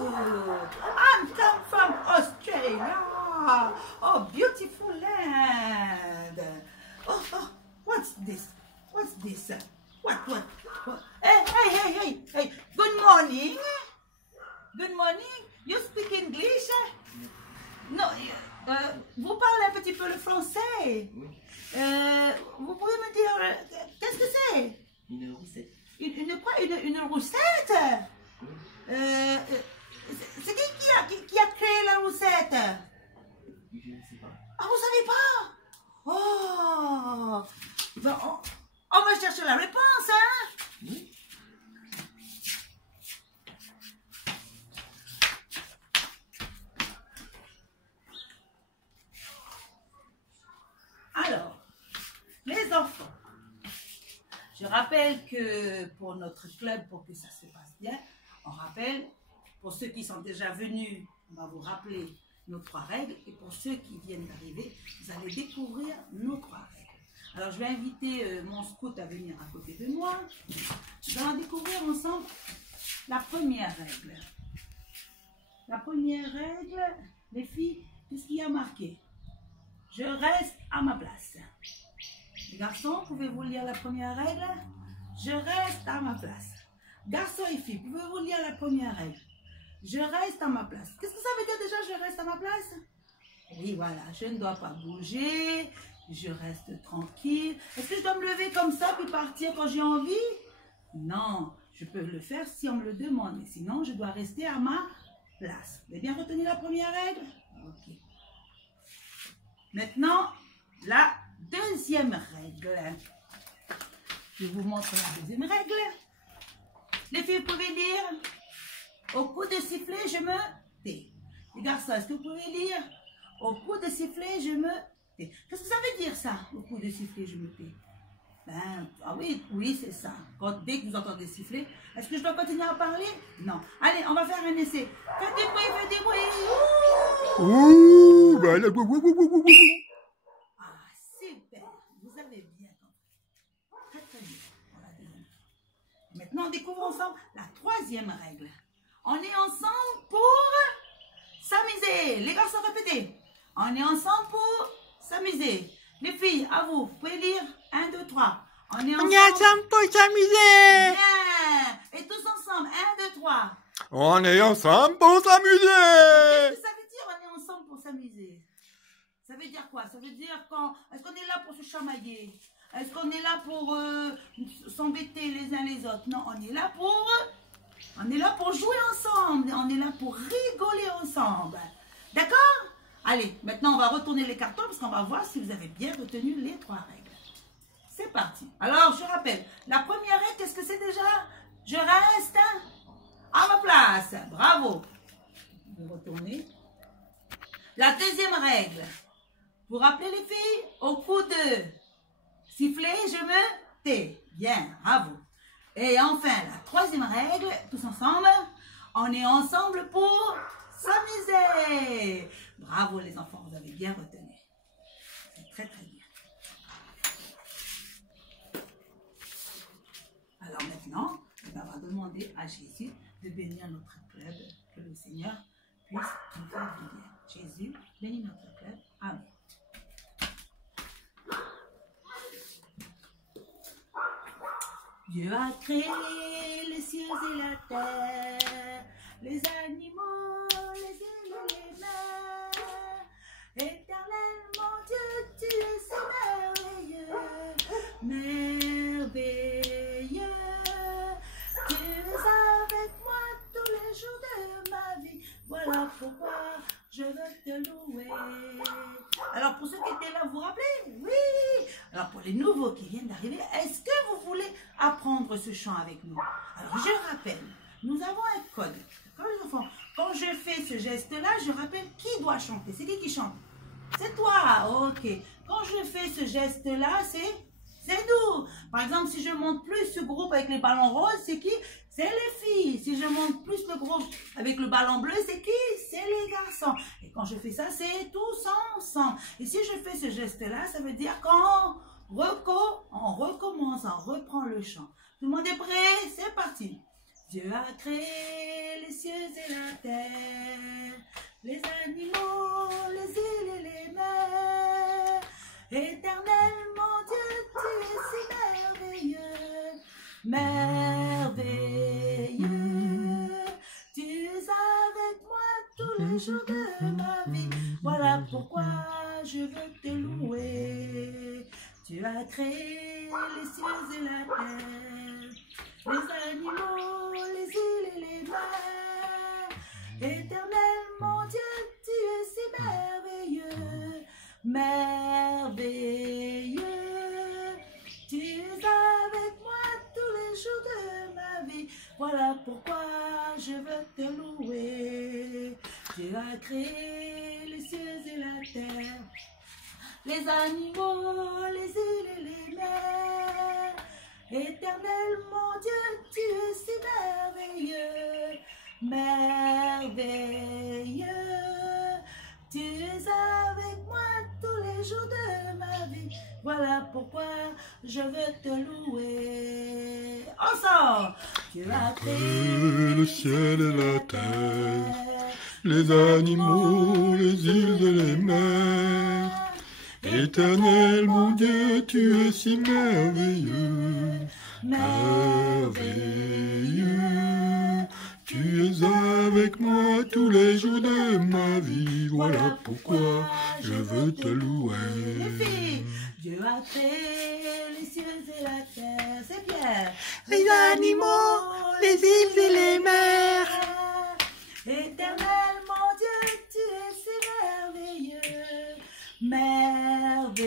I'm come from Australia. Oh, beautiful land. Oh, what's this? What's this? What? Hey. Good morning. Good morning. You speak English? Non, vous parlez un petit peu le français. Vous pouvez me dire, qu'est-ce que c'est? Une roussette. Une quoi? Une roussette? C'est qui a créé la roussette? Je ne sais pas. Ah, vous savez pas? Oh! Ben, on va chercher la réponse, hein? Oui. Alors, les enfants, je rappelle que pour notre club, pour que ça se passe bien, on rappelle, pour ceux qui sont déjà venus, on va vous rappeler nos 3 règles, et pour ceux qui viennent d'arriver, vous allez découvrir nos 3 règles. Alors, je vais inviter mon scout à venir à côté de moi. Nous allons découvrir ensemble la première règle. La première règle, les filles, qu'est-ce qu'il y a marqué? Je reste à ma place. Les garçons, pouvez-vous lire la première règle? Je reste à ma place. Garçons et filles, pouvez-vous lire la première règle? Je reste à ma place. Qu'est-ce que ça veut dire déjà, je reste à ma place? Oui, voilà, je ne dois pas bouger, je reste tranquille. Est-ce que je dois me lever comme ça puis partir quand j'ai envie? Non, je peux le faire si on me le demande, mais sinon je dois rester à ma place. Vous avez bien retenu la première règle? Ok. Maintenant, la deuxième règle. Je vous montre la deuxième règle. Les filles, vous pouvez lire. Au coup de sifflet, je me tais. Les garçons, est-ce que vous pouvez lire? Au coup de sifflet, je me tais. Qu'est-ce que ça veut dire ça? Au coup de sifflet, je me tais. Ben, ah oui, c'est ça. Dès que vous entendez siffler, est-ce que je dois continuer à parler? Non. Allez, on va faire un essai. Faites du bruit, faites du bruit. Ouh, bah là, ouh. Ah, super. Vous avez bien compris. Très, très bien. Voilà, désolé. Maintenant, on découvre ensemble la troisième règle. On est ensemble pour s'amuser. Les garçons, répétez. On est ensemble pour s'amuser. Les filles, à vous. Vous pouvez lire 1, 2, 3. On est ensemble pour s'amuser. Bien. Et tous ensemble. 1, 2, 3. On est ensemble pour s'amuser. Qu'est-ce que ça veut dire, on est ensemble pour s'amuser? Ça veut dire quoi? Ça veut dire est-ce qu'on est là pour se chamailler? Est-ce qu'on est là pour s'embêter les uns les autres? Non, on est là pour jouer ensemble. On est là pour rigoler ensemble. D'accord? Allez, maintenant on va retourner les cartons parce qu'on va voir si vous avez bien retenu les 3 règles. C'est parti. Alors, je rappelle, la première règle, qu'est-ce que c'est déjà? Je reste à ma place. Bravo. Vous retournez. La deuxième règle. Vous rappelez les filles? Au coup de sifflet, je me tais. Bien, bravo. Et enfin, la troisième règle, tous ensemble, on est ensemble pour s'amuser. Bravo les enfants, vous avez bien retenu. C'est très très bien. Alors maintenant, on va demander à Jésus de bénir notre club, que le Seigneur puisse nous faire du bien. Jésus, bénis notre club. Amen. Dieu a créé les cieux et la terre, les animaux, les îles et les mers. Éternel, mon Dieu, tu es si merveilleux, merveilleux. Tu es avec moi tous les jours de ma vie. Voilà pourquoi je veux te louer. Alors pour ceux qui étaient là, vous vous rappelez? Oui. Alors pour les nouveaux qui viennent d'arriver, est-ce que vous voulez apprendre ce chant avec nous? Alors je rappelle, nous avons un code. D'accord les enfants? Quand je fais ce geste-là, je rappelle qui doit chanter. C'est qui chante? C'est toi. Ok. Quand je fais ce geste-là, c'est nous. Par exemple, si je monte plus ce groupe avec les ballons roses, c'est qui? C'est les filles. Si je monte plus le groupe avec le ballon bleu, c'est qui? C'est les garçons. Et quand je fais ça, c'est tous ensemble. Et si je fais ce geste-là, ça veut dire qu'on recommence, on reprend le chant. Tout le monde est prêt? C'est parti. Dieu a créé les cieux et la terre, les animaux, les îles et les mers. Éternel, mon Dieu, tu es si merveilleux, merveilleux. Tu es avec moi tous les jours de ma vie. Voilà pourquoi je veux te louer. Tu as créé les cieux et la terre, les animaux, les îles et les mers. Éternel, mon Dieu, tu es si merveilleux, merveilleux. Tu es avec moi tous les jours de ma vie. Voilà pourquoi je veux te louer. Tu as créé les cieux et la terre, les animaux, les îles et les mers. Éternel, mon Dieu, tu es si merveilleux, merveilleux. Tu es avec moi tous les jours de ma vie. Voilà pourquoi je veux te louer. Ensemble! Tu as créé le ciel et la terre, les animaux, les îles et les mers. Éternel, mon Dieu, tu es si merveilleux, merveilleux. Tu es avec moi tous les jours de ma vie. Voilà pourquoi je veux te louer. Les filles, Dieu a créé les cieux et la terre, c'est bien. Les animaux, les îles et les mers. Éternel, mon Dieu, tu es si merveilleux, merveilleux.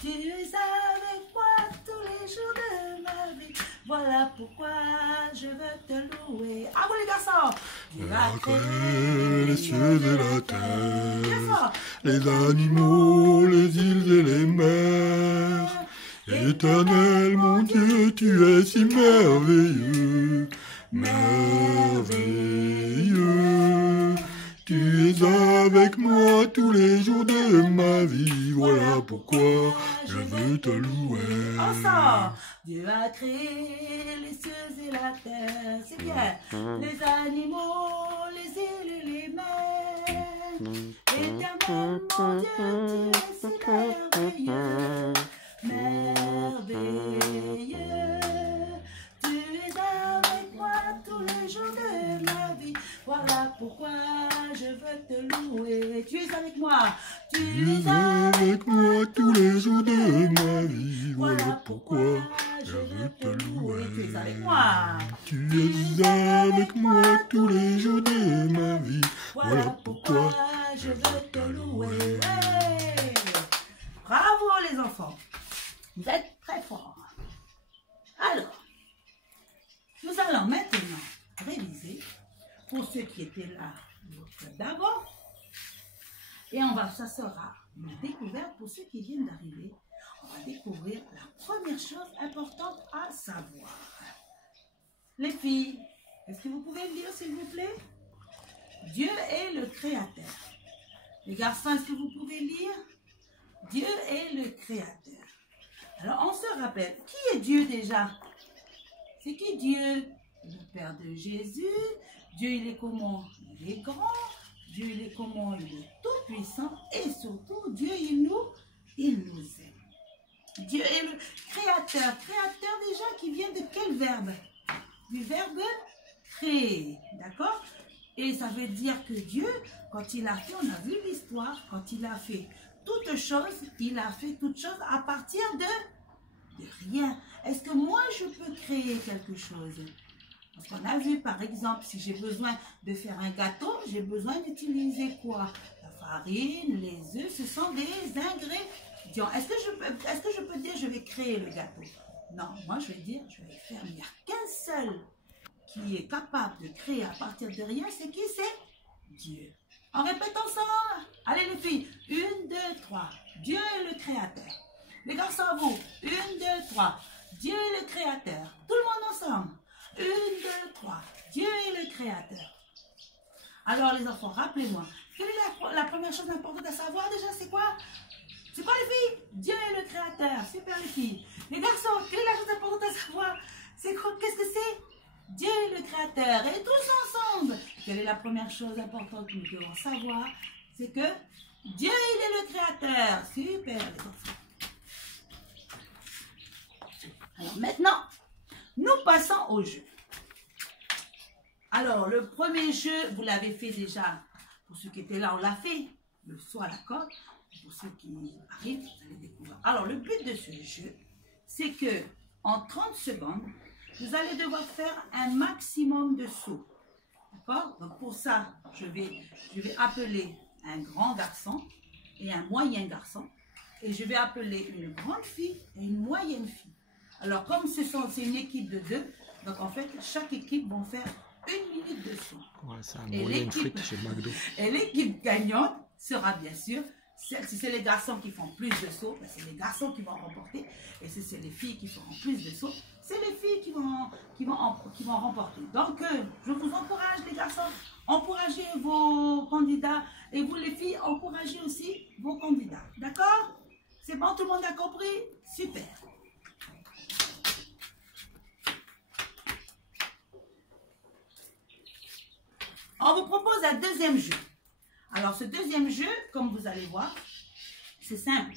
Tu es avec moi tous les jours de ma vie. Voilà pourquoi je veux te louer. À vous les garçons. Tu as créé les cieux et la terre, Bien fort. les animaux, les îles et les mers. Éternel, mon Dieu, tu es si merveilleux, merveilleux. Tu es avec moi tous les jours de ma vie. Voilà pourquoi je veux te louer. Ensemble. Dieu a créé les cieux et la terre, c'est bien. Les animaux, les îles et les mers. Éternel, mon Dieu, tu es si merveilleux, merveilleux. Tu es avec moi tous les jours de ma vie. Voilà pourquoi je veux te louer. Tu es avec moi. Tu es avec moi tous les jours de ma vie. Voilà pourquoi je veux te louer. Tu es avec moi. Tu es avec moi tous les jours de ma vie. Voilà pourquoi je veux te louer. Ouais. Bravo les enfants. Vous êtes très forts. Alors, nous allons maintenant réviser pour ceux qui étaient là d'abord. Et ça sera une découverte pour ceux qui viennent d'arriver. On va découvrir la première chose importante à savoir. Les filles, est-ce que vous pouvez me dire s'il vous plaît? Dieu est le créateur. Les garçons, est-ce que vous pouvez lire? Dieu est le créateur. Alors, on se rappelle, qui est Dieu déjà? C'est qui Dieu? Le Père de Jésus. Dieu, il est comment? Il est grand. Dieu, il est comment? Il est tout puissant. Et surtout, Dieu, il nous aime. Dieu est le créateur. Créateur déjà qui vient de quel verbe? Du verbe créer. D'accord? Et ça veut dire que Dieu, quand il a fait, on a vu l'histoire, quand il a fait toute chose, il a fait toute chose à partir de rien. Est-ce que moi, je peux créer quelque chose? Parce qu'on a vu, par exemple, si j'ai besoin de faire un gâteau, j'ai besoin d'utiliser quoi? La farine, les œufs, ce sont des ingrédients. Est-ce que je peux dire je vais créer le gâteau? Non, moi je vais dire je vais faire. Il n'y a qu'un seul qui est capable de créer à partir de rien, c'est qui? C'est Dieu. On répète ensemble. Allez les filles, 1, 2, 3. Dieu est le créateur. Les garçons, vous, 1, 2, 3. Dieu est le créateur. Tout le monde ensemble. 1, 2, 3. Dieu est le créateur. Alors les enfants, rappelez-moi, quelle est la première chose importante à savoir déjà? C'est quoi? C'est quoi les filles? Dieu est le créateur. Super les filles. Les garçons, quelle est la chose importante à savoir? Qu'est-ce que c'est? Dieu est le Créateur. Et tous ensemble, quelle est la première chose importante que nous devons savoir? C'est que Dieu, il est le Créateur. Super, les enfants. Alors maintenant, nous passons au jeu. Alors, le premier jeu, vous l'avez fait déjà. Pour ceux qui étaient là, on l'a fait. Le saut à la corde. Pour ceux qui arrivent, vous allez découvrir. Alors, le but de ce jeu, c'est que en 30 secondes, vous allez devoir faire un maximum de sauts. D'accord? Donc, pour ça, je vais appeler un grand garçon et un moyen garçon. Et je vais appeler une grande fille et une moyenne fille. Alors, comme c'est une équipe de 2, donc en fait, chaque équipe va faire 1 minute de saut. Ouais, c'est un moyen frites chez McDo. Et l'équipe gagnante sera bien sûr, si c'est les garçons qui font plus de sauts, ben c'est les garçons qui vont remporter. Et si c'est les filles qui feront plus de sauts, c'est les filles qui vont remporter. Donc, je vous encourage, les garçons, encouragez vos candidats. Et vous, les filles, encouragez aussi vos candidats. D'accord? C'est bon, tout le monde a compris? Super. On vous propose un deuxième jeu. Alors, ce deuxième jeu, comme vous allez voir, c'est simple.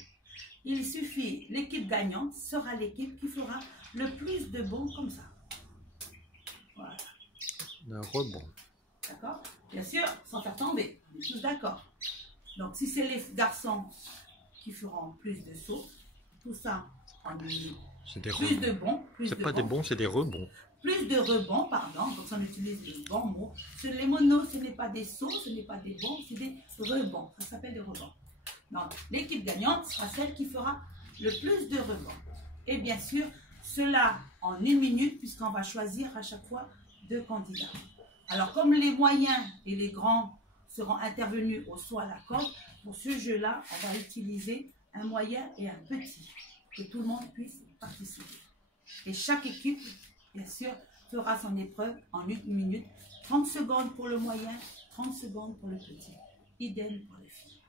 Il suffit, l'équipe gagnante sera l'équipe qui fera le plus de bons comme ça. Voilà. Un rebond. D'accord? Bien sûr, sans faire tomber. On est tous d'accord. Donc, si c'est les garçons qui feront plus de sauts, tout ça, on dit plus de bons. C'est pas des bons, c'est des rebonds. Plus de rebonds, pardon, donc on utilise le bon mot. Les monos, ce n'est pas des sauts, ce n'est pas des bons, c'est des rebonds. Ça s'appelle des rebonds. Donc, l'équipe gagnante sera celle qui fera le plus de rebonds. Et bien sûr, cela en 1 minute, puisqu'on va choisir à chaque fois 2 candidats. Alors, comme les moyens et les grands seront intervenus au saut à la corde, pour ce jeu-là, on va utiliser un moyen et un petit, que tout le monde puisse participer. Et chaque équipe, bien sûr, fera son épreuve en 1 minute, 30 secondes pour le moyen, 30 secondes pour le petit. Idem pour les filles.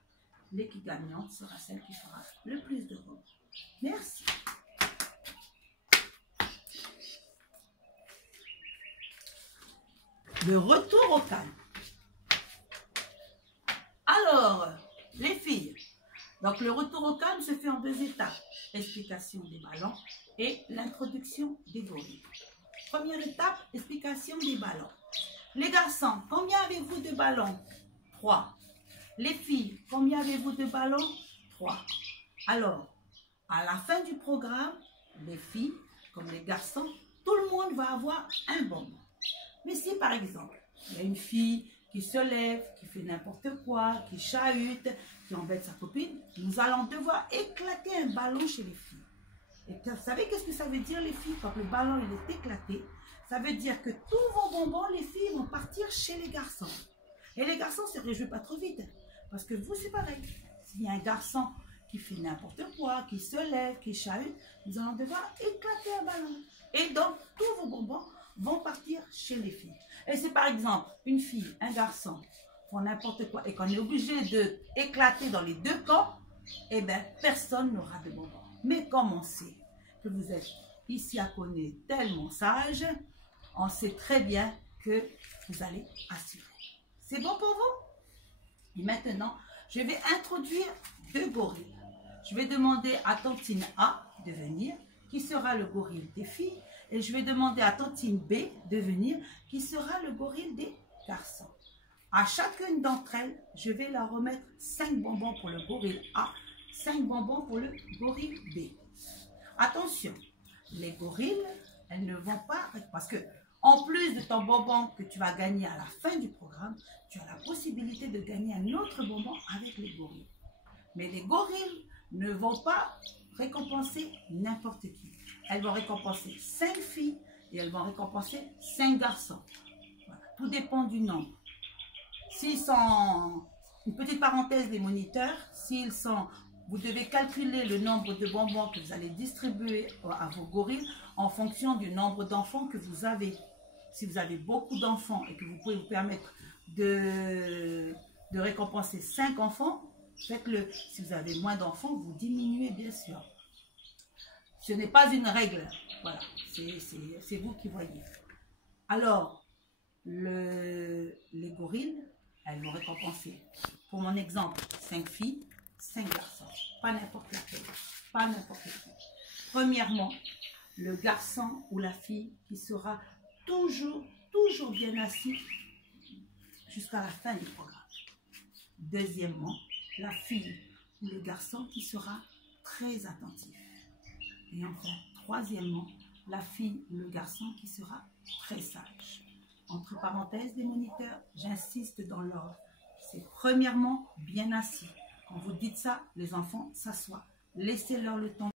L'équipe gagnante sera celle qui fera le plus de rebonds. Merci. Le retour au calme. Alors, les filles, donc le retour au calme se fait en 2 étapes. Explication des ballons et l'introduction des gorilles. Première étape, explication des ballons. Les garçons, combien avez-vous de ballons? 3. Les filles, combien avez-vous de ballons? 3. Alors, à la fin du programme, les filles, comme les garçons, tout le monde va avoir un bonbon. Mais si par exemple, il y a une fille qui se lève, qui fait n'importe quoi, qui chahute, qui embête sa copine, nous allons devoir éclater un ballon chez les filles. Et vous savez qu'est-ce que ça veut dire, les filles, quand le ballon il est éclaté? Ça veut dire que tous vos bonbons, les filles, vont partir chez les garçons. Et les garçons ne se réjouissent pas trop vite. Parce que vous, c'est pareil. S'il y a un garçon qui fait n'importe quoi, qui se lève, qui chahute, nous allons devoir éclater un ballon. Et donc, tous vos bonbons vont partir chez les filles. Et c'est par exemple une fille, un garçon, font n'importe quoi et qu'on est obligé d'éclater dans les 2 camps, eh bien, personne n'aura de bonbons. Mais comme on sait que vous êtes ici à Koné tellement sage, on sait très bien que vous allez assurer. C'est bon pour vous? Et maintenant, je vais introduire 2 gorilles. Je vais demander à Tantine A de venir, qui sera le gorille des filles. Et je vais demander à Tantine B de venir, qui sera le gorille des garçons. À chacune d'entre elles, je vais leur remettre 5 bonbons pour le gorille A, 5 bonbons pour le gorille B. Attention, les gorilles, elles ne vont pas... Parce que, en plus de ton bonbon que tu vas gagner à la fin du programme, tu as la possibilité de gagner un autre bonbon avec les gorilles. Mais les gorilles ne vont pas récompenser n'importe qui. Elles vont récompenser 5 filles et elles vont récompenser 5 garçons. Voilà. Tout dépend du nombre. S'ils sont, une petite parenthèse des moniteurs, s'ils sont, vous devez calculer le nombre de bonbons que vous allez distribuer à vos gorilles en fonction du nombre d'enfants que vous avez. Si vous avez beaucoup d'enfants et que vous pouvez vous permettre de récompenser 5 enfants, faites-le. Si vous avez moins d'enfants, vous diminuez bien sûr. Ce n'est pas une règle. Voilà, c'est vous qui voyez. Alors, les gorilles, elles vont récompenser. Pour mon exemple, 5 filles, 5 garçons. Pas n'importe laquelle. Pas n'importe laquelle. Premièrement, le garçon ou la fille qui sera toujours bien assis jusqu'à la fin du programme. Deuxièmement, la fille ou le garçon qui sera très attentif. Et enfin, troisièmement, la fille ou le garçon qui sera très sage. Entre parenthèses des moniteurs, j'insiste dans l'ordre. C'est premièrement bien assis. Quand vous dites ça, les enfants s'assoient. Laissez-leur le temps